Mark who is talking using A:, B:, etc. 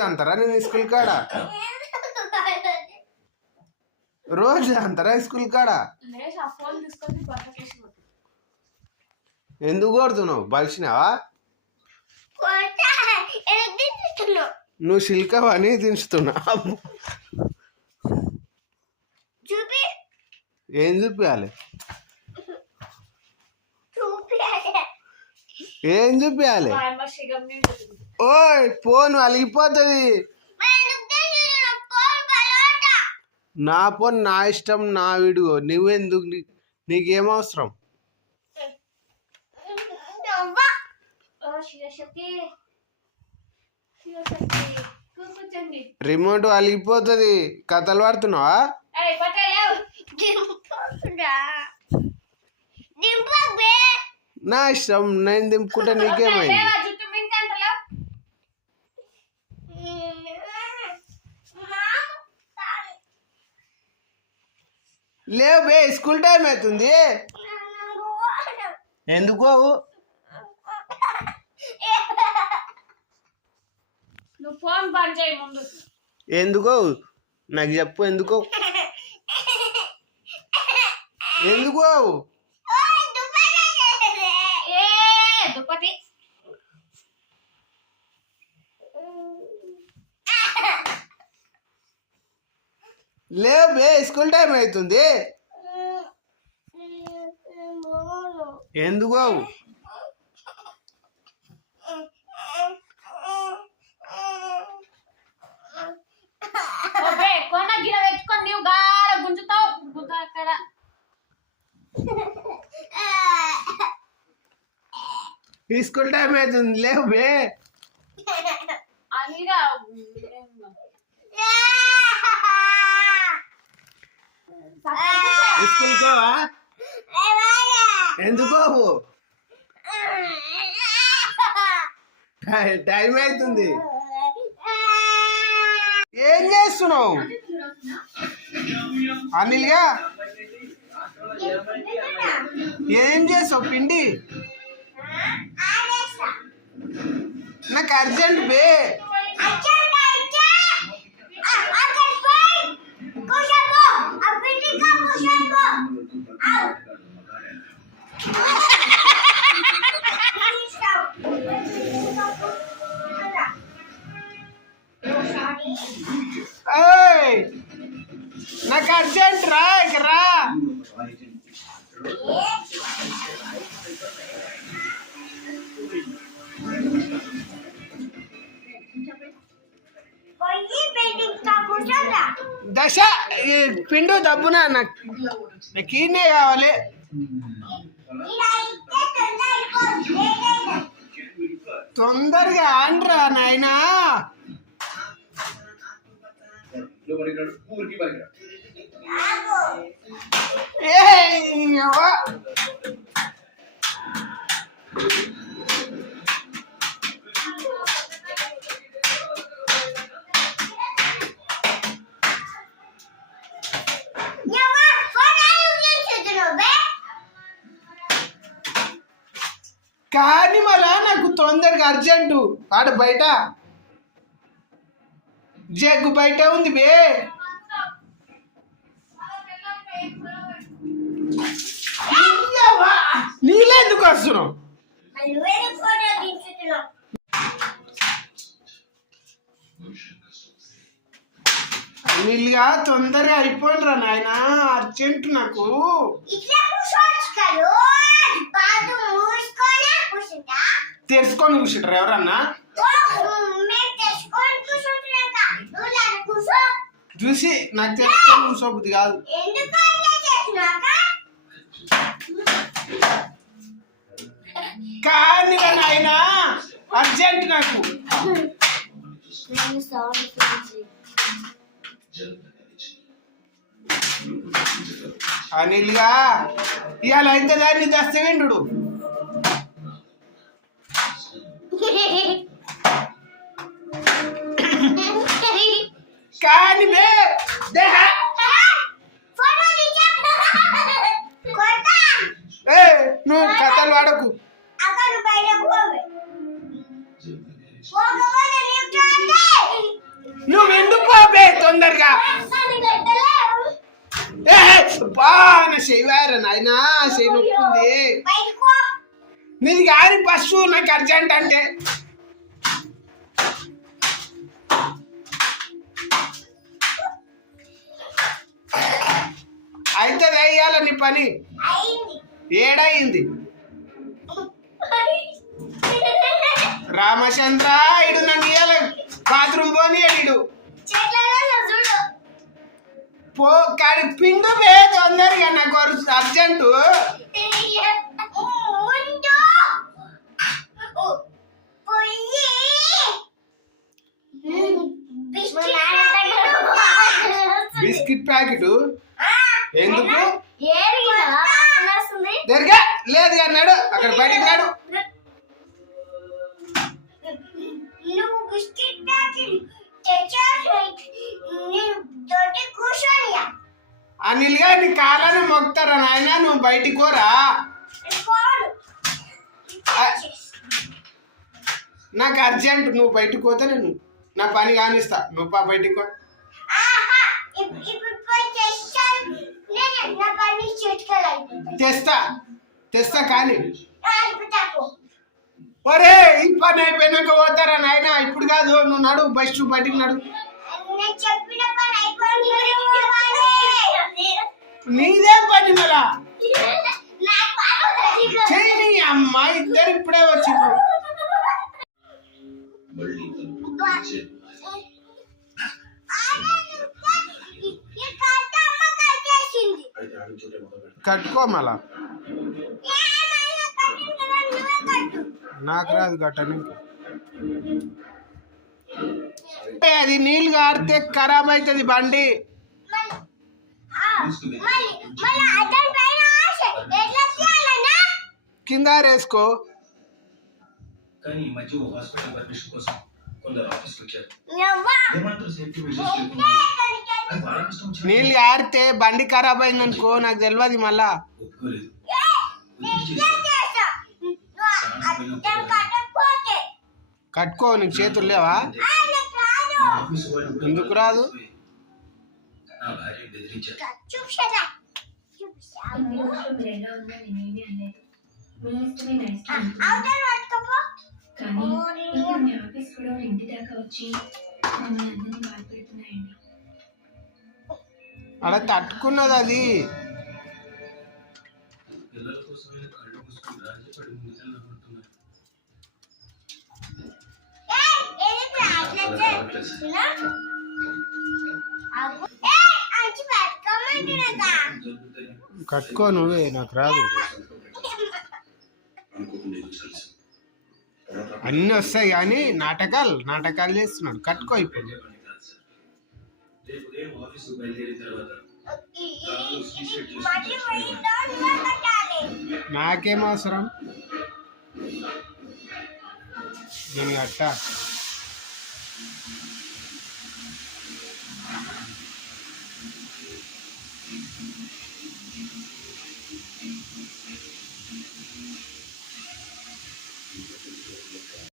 A: అంటారా నేను స్కూల్ కాడ? రోజు అంటారా స్కూల్ కాడ. ఎందుకు కొడుతున్నావు? బలిసినావా? నువ్వు సిల్కవని దించుతున్నావు
B: చూపి.
A: ఏం చూపించాలి
B: చూపి
A: ఏం చూపించాలి ఓయ్ ఫోన్ అలిగిపోతుంది. నా ఫోన్ నా ఇష్టం నా వీడియో. నువ్వెందుకు నీకేమవసరం? నీకేం అవసరం రిమోట్ అలిగిపోతుంది. కథలు పడుతున్నావా? నా ఇష్టం నేను దింపుకుంటే నీకేమైంది? లేవు బే స్కూల్ టైం అవుతుంది. ఎందుకో?
C: నువ్వు ఫోన్ బంద్ చేయి ముందు.
A: ఎందుకో? నాకు చెప్పు ఎందుకో? ఎందుకో
C: ఏ దుప్పటి
A: లేవు బే స్కూల్ టైం అవుతుంది. ఎందుకో స్కూల్ టైం అవుతుంది. లేవు. బే
C: అనిగా
A: స్కూల్ ఎందుకో టైం అవుతుంది ఏం చేస్తున్నావు అనిల్గా ఏం చేసావు పిండి నాకు అర్జెంట్ బే ఏయ్! నాకు అర్జెంట్ రా రా. దశ ఈ పిండు దబ్బున నాకు నాకు ఈయనే కావాలి. తొందరగా ఆండ్రా నాయనా. కానీ మళ్ళా నాకు తొందరగా అర్జెంటు. ఆడ బయట. జగ్గు బయట ఉంది బే. అయ్యవ్వ, నీళ్ళెందుకు వస్తున్నావు? నీళ్ళుగా తొందరగా అయిపోయినరా నాయన అర్జెంట్ నాకు. తెరుచుకొని కూర్చుంటారు ఎవరన్నా? చూసి? నాకు తెరుచుకొని కూర్చోబుద్ది కాదు. కానీ నాయన అర్జెంట్ నాకు. అనిల్గా ఇవాళ అయితే దాన్ని దస్తే కానీ బే దేహ నువ్వు కథలు వాడకు.
B: పోకపోతే నీకు అంటే
A: తొందరగా?
B: అది కట్టలేవు.
A: ఏ బా నా చెయ్యారు నాయనా చెయ్యి నొప్పుంది. నీది గారి బస్సు నాకు అర్జెంట్ అంటే. అయితే వేయాల నీ పని. ఏడయింది రామచంద్ర ఇడు నన్ను ఇయ్యాల బాత్రూమ్ పోని ఇడు. పో కాడి పిండు వే తొందరగా నాకు అర్జెంటు.
B: Biscuit packet.
A: ఎందుకు. దగ్గర లేదు అన్నాడు అక్కడ బయటికి రాడు. అనిల్గా నీ కాళ్ళని మొక్తారా నాయన? నువ్వు బయటికి ఆ, నాకు అర్జెంట్ నువ్వు బయటికి పోతే నేను నా పని కానిస్తా. నువ్వు పా బయటికి పో
B: ఆహా ఇప్- ఇప్పుడు పోయి తెచ్చాను నేను నా పని చేతుకోలేదు
A: తెస్తా. తెస్తా కానీ. ఒరే ఈ పని అయిపోయినాక పోతారా నాయన? ఇప్పుడు కాదు నువ్వు నడు బస్ బయటికి నడు. నీదే పని మళ్ళా అమ్మ ఇద్దరు ఇప్పుడే వచ్చిండ్రు కట్టుకో మళ్ళా నాకు రాదు కట్టని అది నీళ్ళు కారితే ఖరాబ్ అవుతుంది బండి. కింద వేసుకో
D: కానీ ఈ మధ్య ఓ హాస్పిటల్ పర్మిషన్ కోసం కొందరు ఆఫీస్కి వచ్చారు.
A: నీళ్ళు ఆడితే బండి ఖరాబ్ అయిందనుకో నాకు తెలియదు మళ్ళా. కట్టుకో నీకు చేతులు లేవా? ఎందుకు రాదు?
E: కానీ ఆఫీస్ కూడా ఇంటి దాకా వచ్చి మమ్మల్ని అందరినీ బాధపెడుతున్నాయండి
B: అంచు పట్టుకోమంటున్నాగా.
D: జరుగుతాయి
A: కట్టుకో నువ్వే నాకు రాదు. అన్నీ వస్తాయి కానీ నాటకాలు నాటకాలు చేస్తున్నాడు. కట్టుకో ఇప్పుడు.
D: రేపు ఉదయం బయలుదేరిన తర్వాత.
A: నాకేం అవసరం? నేను కట్టా